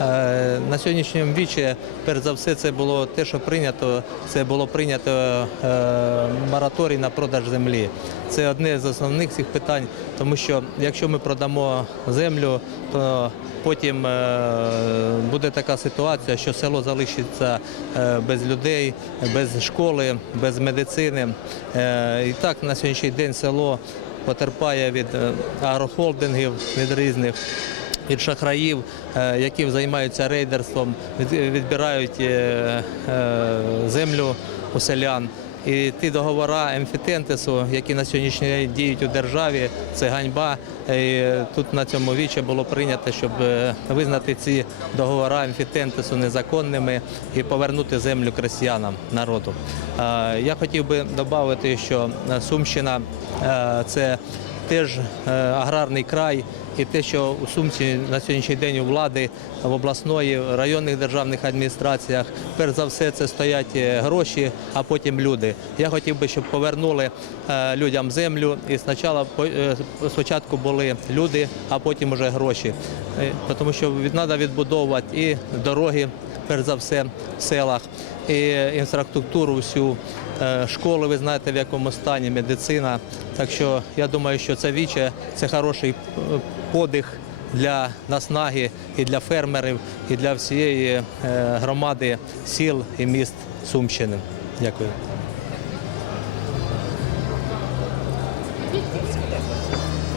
Е, На сьогоднішньому вічі, перш за все, це було те, що прийнято. Це було прийнято е, мораторій на продаж землі. Це одне з основних цих питань, тому що якщо ми продамо землю, то потім е, буде така ситуація, що село залишиться без людей, без школи, без медицини. І так на сьогоднішній день село потерпає від агрохолдингів, від різних від шахраїв, е, які займаються рейдерством, відбирають е, е, землю у селян. І ті договори емфітентесу, які на сьогоднішній день діють у державі, це ганьба. І тут на цьому вічі було прийнято, щоб визнати ці договори емфітентесу незаконними і повернути землю крестьянам народу. Я хотів би додати, що Сумщина це теж е, аграрний край, і те, що у Сумці на сьогоднішній день у влади в обласної, в районних державних адміністраціях, перш за все, це стоять е, гроші, а потім люди. Я хотів би, щоб повернули е, людям землю, і спочатку, були люди, а потім вже гроші. Тому що треба відбудовувати і дороги, перш за все, в селах, і інфраструктуру всю. Е, Школи, ви знаєте, в якому стані медицина. Так що я думаю, що це віче це хороший е, подих для наснаги і для фермерів, і для всієї е, громади сіл і міст Сумщини. Дякую.